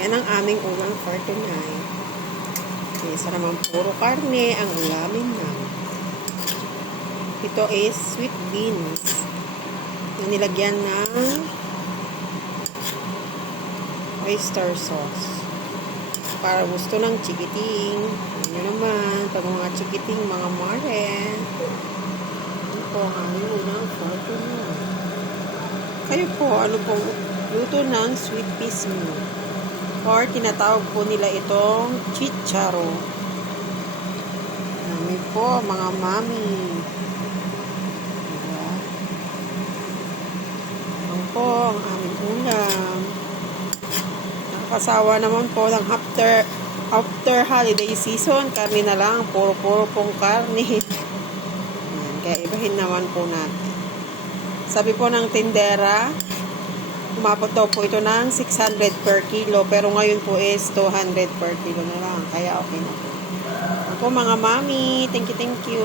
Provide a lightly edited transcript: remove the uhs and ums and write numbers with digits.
Yan ang aming ulam for tonight. Isa naman puro karne ang ulamin na. Ito is sweet beans na nilagyan ng oyster sauce. Para gusto ng chikiting. Ano naman, pag mga chikiting, mga mare. Ano po ang aming ulam for tonight. Kayo po, ano po luto ng sweet peas mo? Or tinatawag po nila itong chicharo. Dami po, mga mami. Diba? Ang po ang aming ulam. Nakasawa naman po ng after holiday season, karne na lang, puro pong karne. Yan, kaya ibahin naman po natin. Sabi po ng tindera, umabot daw po ito ng 600 per kilo. Pero ngayon po is 200 per kilo na lang. Kaya okay na po. Ako mga mami, thank you.